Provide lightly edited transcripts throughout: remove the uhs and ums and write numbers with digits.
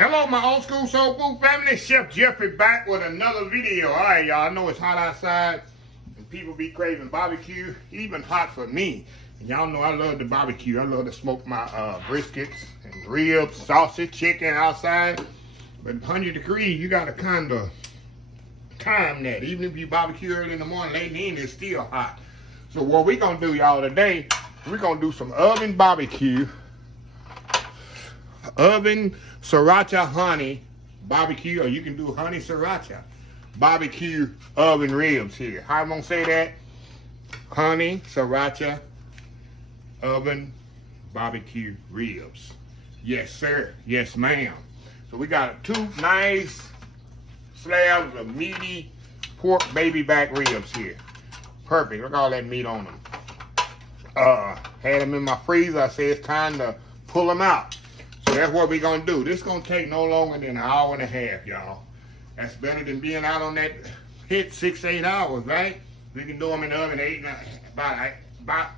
Hello, my old school soul food family. Chef Jeffrey back with another video. All right, y'all. I know it's hot outside and people be craving barbecue, even hot for me. And y'all know I love the barbecue. I love to smoke my briskets and ribs, sausage, chicken outside. But 100 degrees, you got to kind of time that. Even if you barbecue early in the morning, late in the evening, it's still hot. So what we going to do, y'all, today, we're going to do some oven barbecue. Oven Sriracha honey barbecue, or you can do honey Sriracha barbecue oven ribs here. How I'm gonna say that? Honey Sriracha oven barbecue ribs. Yes, sir. Yes, ma'am. So we got two nice slabs of meaty pork baby back ribs here. Perfect. Look at all that meat on them. Had them in my freezer. I said it's time to pull them out. So that's what we're going to do. This is going to take no longer than an hour and a half, y'all. That's better than being out on that hit 6-8 hours, right? We can do them in the oven about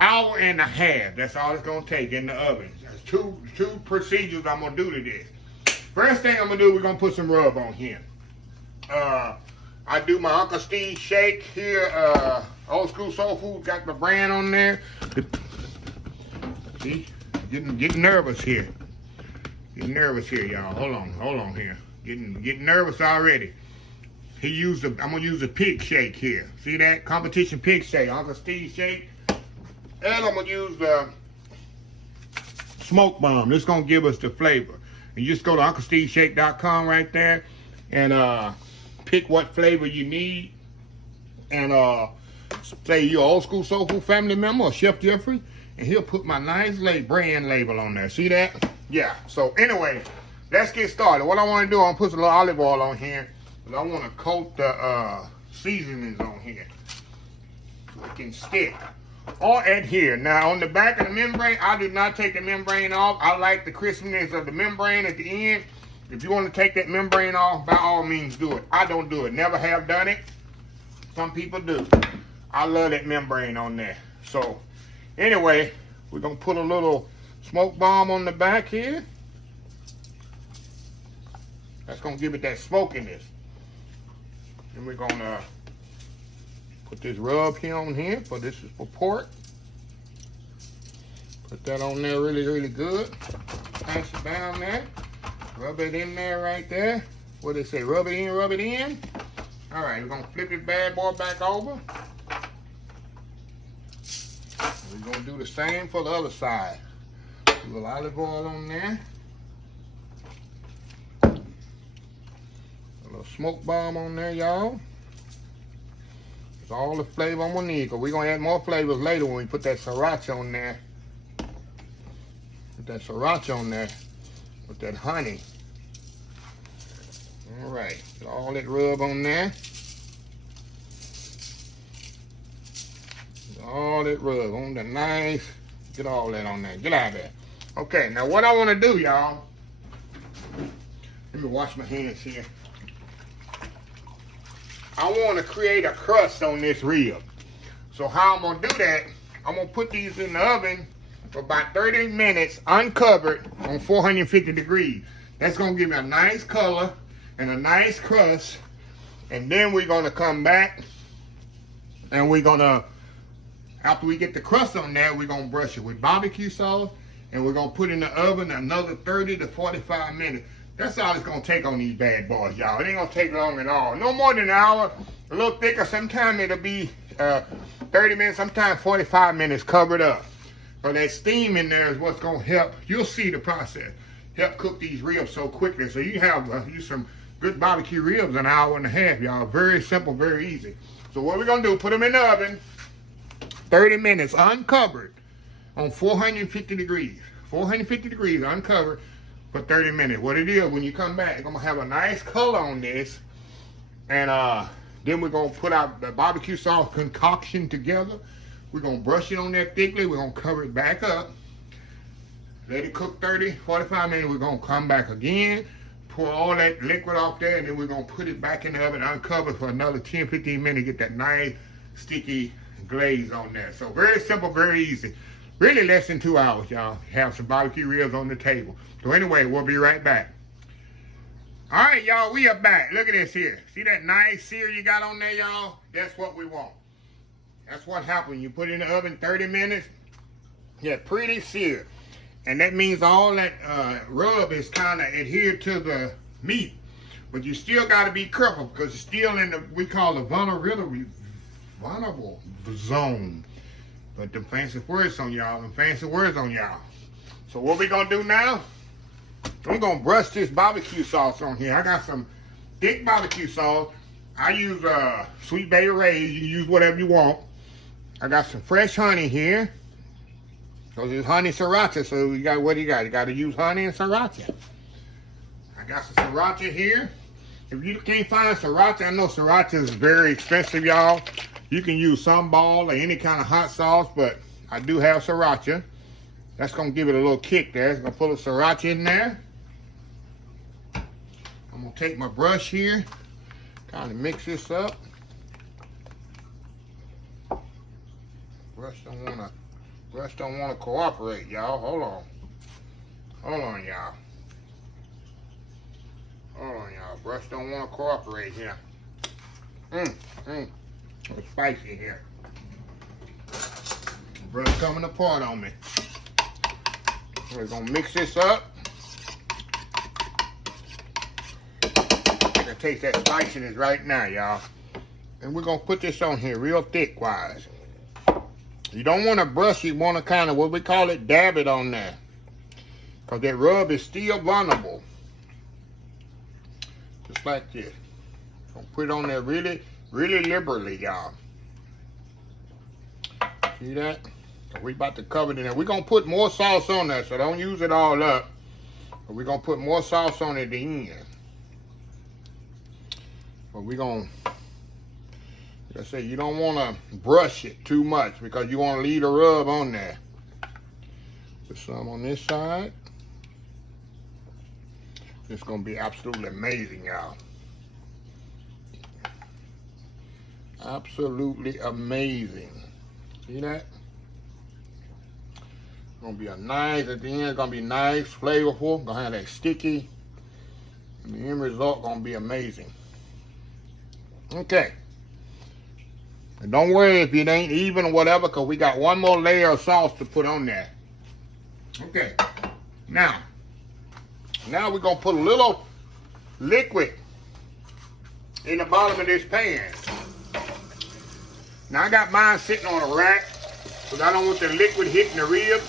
hour and a half. That's all it's going to take in the oven. There's two procedures I'm going to do to this. First thing I'm going to do, we're going to put some rub on here. I do my Uncle Steve shake here. Old School Soul Food got the brand on there. See? Getting nervous here. Getting nervous here, y'all. Hold on here. Getting nervous already. I'm gonna use a pig shake here. See that? Competition pig shake. Uncle Steve shake. And I'm gonna use the smoke bomb. This is gonna give us the flavor. And you just go to UncleSteveShake.com right there and pick what flavor you need. And say you're Old School Soul Food family member or Chef Jeffrey. And he'll put my nice brand label on there. See that? Yeah. So anyway, let's get started. What I want to do, I'm going to put some little olive oil on here. Because I want to coat the seasonings on here. So it can stick. Or adhere. Now on the back of the membrane, I do not take the membrane off. I like the crispness of the membrane at the end. If you want to take that membrane off, by all means do it. I don't do it. Never have done it. Some people do. I love that membrane on there. So anyway, we're going to put a little smoke bomb on the back here. That's going to give it that smokiness. Then we're going to put this rub here on here. This is for pork. Put that on there really, really good. Pass it down there. Rub it in there right there. What do they say? Rub it in, rub it in. All right, we're going to flip it bad boy back over. We're going to do the same for the other side. A little olive oil on there. A little smoke bomb on there, y'all. It's all the flavor I'm going to need, because we're going to add more flavors later when we put that Sriracha on there. Put that Sriracha on there with that honey. All right, get all that rub on there. All that rub on the knife. Get all that on there. Get out of there. Okay, now what I want to do, y'all. Let me wash my hands here. I want to create a crust on this rib. So how I'm going to do that, I'm going to put these in the oven for about 30 minutes uncovered on 450 degrees. That's going to give me a nice color and a nice crust. And then we're going to come back and we're going to, after we get the crust on there, we're going to brush it with barbecue sauce, and we're going to put in the oven another 30 to 45 minutes. That's all it's going to take on these bad boys, y'all. It ain't going to take long at all. No more than an hour, a little thicker. Sometimes it'll be 30 minutes, sometimes 45 minutes covered up. So that steam in there is what's going to help. You'll see the process. Help cook these ribs so quickly. So you have some good barbecue ribs in an hour and a half, y'all. Very simple, very easy. So what we're going to do, put them in the oven. 30 minutes uncovered on 450 degrees. 450 degrees uncovered for 30 minutes. What it is, when you come back, you're going to have a nice color on this. And then we're going to put out the barbecue sauce concoction together. We're going to brush it on there thickly. We're going to cover it back up. Let it cook 30, 45 minutes. We're going to come back again. Pour all that liquid off there. And then we're going to put it back in the oven uncovered for another 10, 15 minutes. Get that nice, sticky glaze on there. So very simple, very easy. Really less than 2 hours, y'all. Have some barbecue ribs on the table. So anyway, we'll be right back. All right, y'all, we are back. Look at this here. See that nice sear you got on there, y'all? That's what we want. That's what happens. You put it in the oven 30 minutes. Yeah, pretty sear. And that means all that rub is kind of adhered to the meat. But you still got to be careful because it's still in the, we call the vulnerable zone. But the fancy words on y'all, So what we going to do now, we're going to brush this barbecue sauce on here. I got some thick barbecue sauce. I use sweet bay raised. You can use whatever you want. I got some fresh honey here. Because it's honey sriracha, so you got, what do you got? You got to use honey and sriracha. I got some sriracha here. If you can't find sriracha, I know sriracha is very expensive, y'all. You can use sambal or any kind of hot sauce, but I do have sriracha. That's going to give it a little kick there. It's going to put a sriracha in there. I'm going to take my brush here, kind of mix this up. Brush don't want to cooperate, y'all. Hold on, y'all. Brush don't want to cooperate here. It's spicy here. Brush coming apart on me. We're gonna mix this up. I can taste that spiciness right now, y'all. And we're gonna put this on here real thick wise. You don't want to brush, you want to kind of, what we call it, dab it on there. Because that rub is still vulnerable. Just like this. Gonna put it on there really, really liberally, y'all. See that? So we about to cover it in there. We're going to put more sauce on there, so don't use it all up. But we're going to put more sauce on it at the end. But we're going to, like I say, you don't want to brush it too much because you want to leave the rub on there. Put some on this side. It's going to be absolutely amazing, y'all. Absolutely amazing. See that? It's going to be a nice, at the end, it's going to be nice, flavorful. Going to have that sticky. And the end result going to be amazing. Okay. And don't worry if it ain't even or whatever, because we got one more layer of sauce to put on there. Okay. Now we're going to put a little liquid in the bottom of this pan. Now I got mine sitting on a rack because I don't want the liquid hitting the ribs.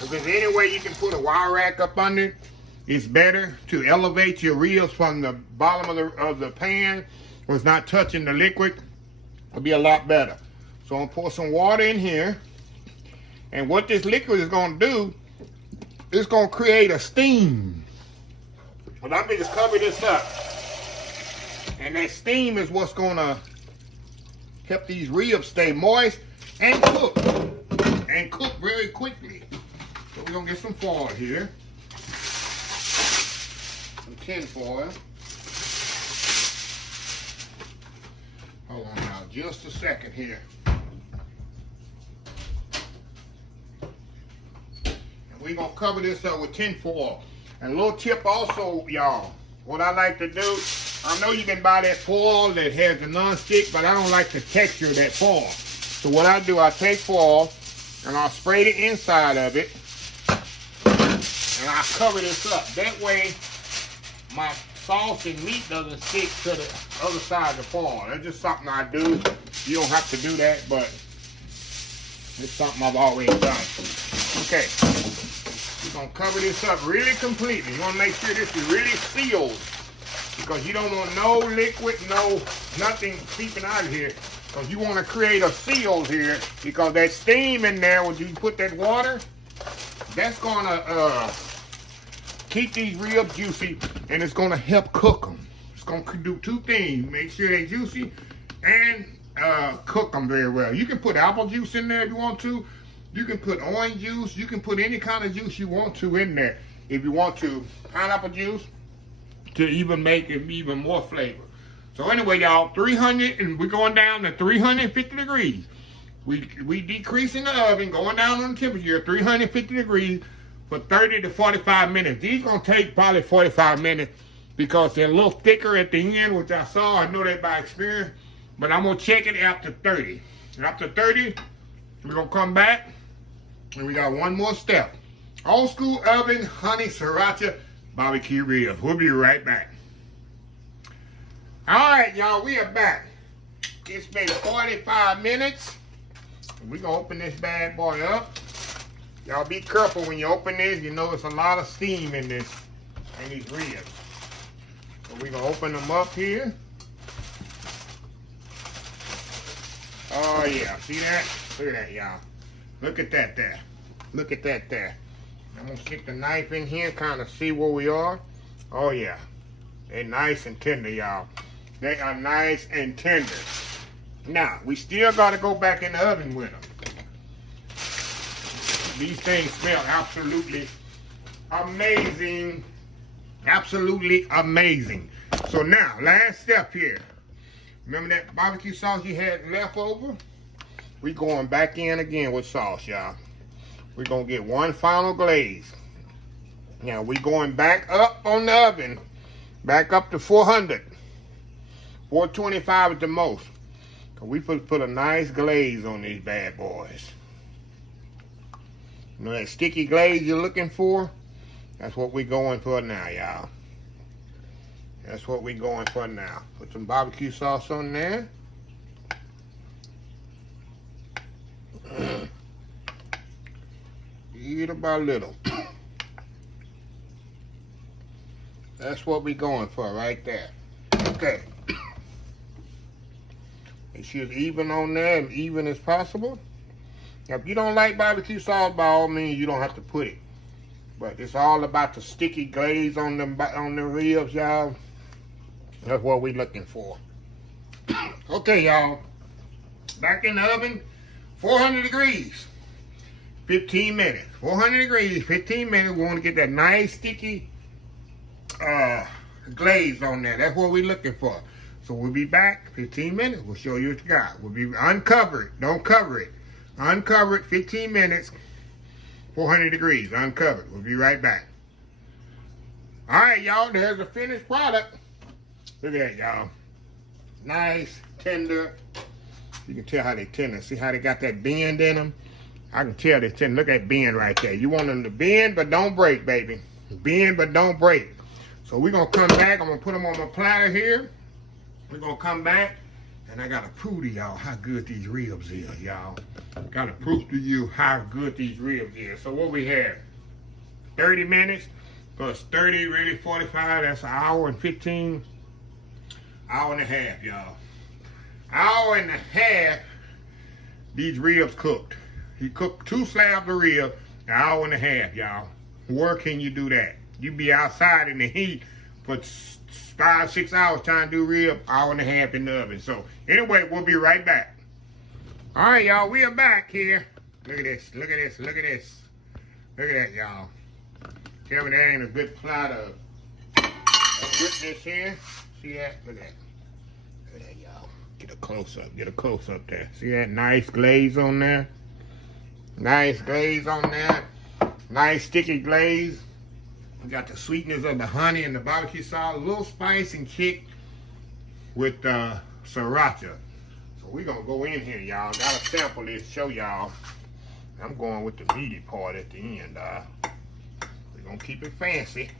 If there's any way you can put a wire rack up under it, it's better to elevate your ribs from the bottom of the pan where it's not touching the liquid. It'll be a lot better. So I'm going to pour some water in here. And what this liquid is going to do, it's going to create a steam. But I'm going to cover this up. And that steam is what's going to help these ribs stay moist and cook. And cook very quickly. So we're going to get some foil here. Some tin foil. Hold on now, just a second here. And we're going to cover this up with tin foil. And a little tip also, y'all. What I like to do, I know you can buy that foil that has the non-stick, but I don't like the texture of that foil. So what I do, I take foil and I'll spray the inside of it. And I cover this up. That way, my sauce and meat doesn't stick to the other side of the foil. That's just something I do. You don't have to do that, but it's something I've always done. Okay. We're going to cover this up really completely. You want to make sure this is really sealed because you don't want no liquid, nothing seeping out of here. Because you want to create a seal here because that steam in there, when you put that water, that's going to keep these ribs juicy and it's going to help cook them. It's going to do two things. Make sure they're juicy and cook them very well. You can put apple juice in there if you want to. You can put orange juice. You can put any kind of juice you want to in there. If you want to, pineapple juice to even make it even more flavor. So anyway, y'all, 300, and we're going down to 350 degrees. We decreasing the oven, going down on the temperature, 350 degrees for 30 to 45 minutes. These gonna take probably 45 minutes because they're a little thicker at the end, which I saw. I know that by experience, but I'm gonna check it after 30. And after 30, we're gonna come back and we got one more step. Old school oven, honey sriracha barbecue ribs. We'll be right back. All right, y'all, we are back. It's been 45 minutes. We're gonna open this bad boy up. Y'all be careful when you open this. You know it's a lot of steam in these ribs. So we're gonna open them up here. Oh yeah, see that? Look at that, y'all. Look at that there. Look at that there. I'm gonna stick the knife in here, kind of see where we are. Oh yeah, they're nice and tender, y'all. They are nice and tender. Now, we still gotta go back in the oven with them. These things smell absolutely amazing. Absolutely amazing. So now, last step here. Remember that barbecue sauce you had left over? We going back in again with sauce, y'all. We're gonna get one final glaze. Now we going back up on the oven, back up to 400, 425 at the most. Cause we put a nice glaze on these bad boys. You know that sticky glaze you're looking for? That's what we're going for now, y'all. That's what we're going for now. Put some barbecue sauce on there. Little by little. That's what we're going for right there. Okay. Make sure it's even on there, as even as possible. Now, if you don't like barbecue sauce, by all means, you don't have to put it. But it's all about the sticky glaze on the ribs, y'all. That's what we're looking for. Okay, y'all. Back in the oven, 400 degrees. 15 minutes. 400 degrees, 15 minutes. We want to get that nice sticky glaze on there. That's what we're looking for. So we'll be back 15 minutes. We'll show you what you got. We'll be uncovered. Don't cover it. Uncovered 15 minutes. 400 degrees. Uncovered. We'll be right back. All right, y'all. There's the finished product. Look at that, y'all. Nice, tender. You can tell how they tender. See how they got that bend in them? I can tell they tender. Look at that bend right there. You want them to bend, but don't break, baby. Bend, but don't break. So we're going to come back. I'm going to put them on my platter here. We're going to come back. And I got to prove to y'all how good these ribs is, y'all. Got to prove to you how good these ribs is. So what we have? 30 minutes plus 30, really 45. That's an hour and 15. Hour and a half, y'all. Hour and a half, these ribs cooked. He cooked 2 slabs of ribs, an hour and a half, y'all. Where can you do that? You be outside in the heat for 5, 6 hours trying to do rib, hour and a half in the oven. So anyway, we'll be right back. All right, y'all, we are back here. Look at this, look at this, look at this. Look at that, y'all. Tell me that ain't a good plot of goodness here. See that? Look at that. Look at that, y'all. Get a close-up, get a close-up there. See that nice glaze on there? Nice glaze on there. Nice sticky glaze. We got the sweetness of the honey and the barbecue sauce. A little spice and kick with sriracha. So we're going to go in here, y'all. Got to sample this, show y'all. I'm going with the meaty part at the end. We're going to keep it fancy.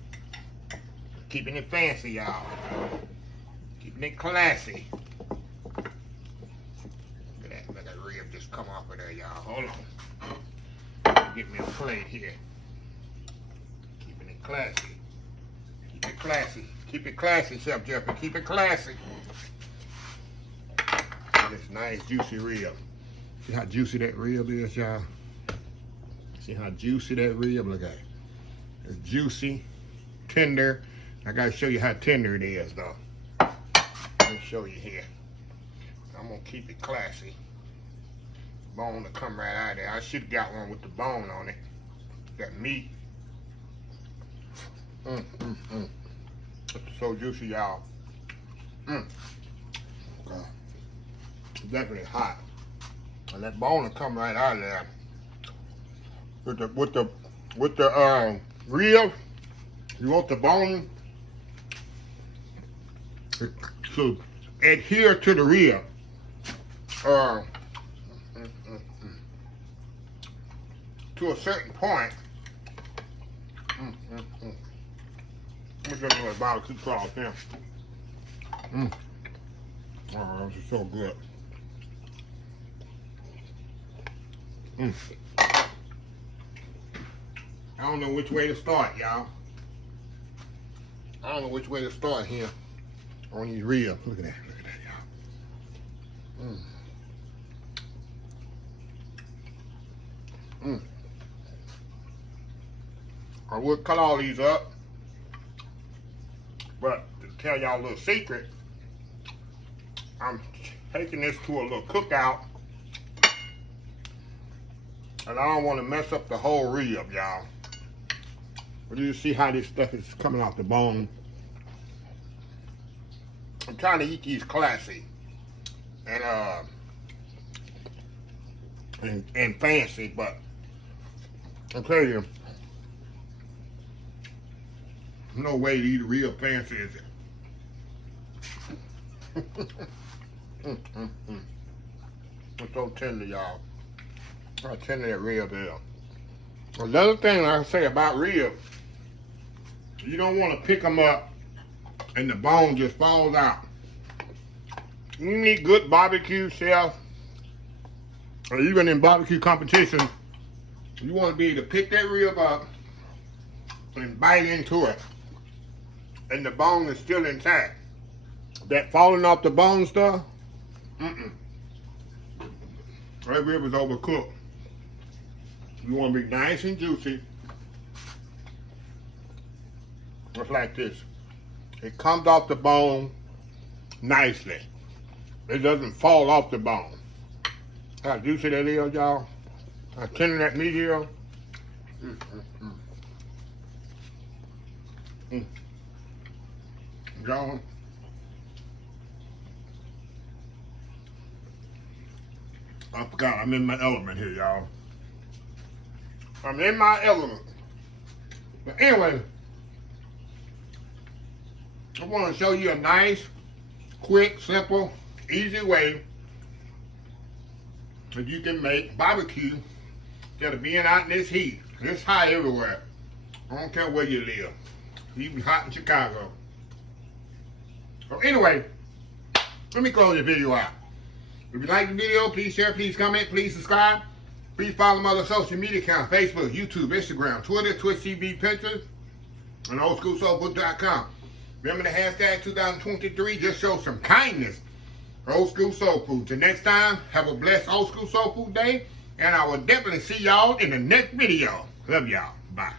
Keeping it fancy, y'all. Keeping it classy. Look at that. Look at that rib just come off of there, y'all. Hold on. Get me a plate here. Keeping it classy. Keep it classy. Keep it classy, Chef Jeffrey. Keep it classy. This nice juicy rib. See how juicy that rib is, y'all? See how juicy that rib? Look at it. It's juicy, tender. I gotta show you how tender it is, though. Let me show you here. I'm gonna keep it classy. Bone to come right out of there. I should have got one with the bone on it. That meat. It's so juicy, y'all. It's definitely hot. And that bone will come right out of there. With the rib, you want the bone to adhere to the rib. To a certain point. Let me get a barbecue sauce here. Oh, this is so good. I don't know which way to start, y'all. I don't know which way to start here on these ribs. Look at that, y'all. I would cut all these up, but to tell y'all a little secret, I'm taking this to a little cookout, and I don't want to mess up the whole rib, y'all. But you see how this stuff is coming off the bone. I'm trying to eat these classy and fancy, but I'll tell you, no way to eat real fancy, is it? It's so tender, y'all. How tender that rib is. Another thing I say about ribs, you don't want to pick them up and the bone just falls out. You need good barbecue chef, or even in barbecue competition, you want to be able to pick that rib up and bite into it, and the bone is still intact. That falling off the bone stuff, that rib is overcooked. You want to be nice and juicy, just like this. It comes off the bone nicely. It doesn't fall off the bone. How juicy that is, y'all. How tender that meat is. Y'all, I forgot I'm in my element here, y'all. I'm in my element. But anyway, I want to show you a nice, quick, simple, easy way that you can make barbecue instead of being out in this heat. It's hot everywhere. I don't care where you live. Even hot in Chicago. So anyway, let me close the video out. If you like the video, please share, please comment, please subscribe. Please follow my other social media accounts: Facebook, YouTube, Instagram, Twitter, Twitch TV, Pinterest, and oldschoolsoulfood.com. Remember the hashtag 2023, just show some kindness for Old School Soul Food. Till next time, have a blessed Old School Soul Food day, and I will definitely see y'all in the next video. Love y'all. Bye.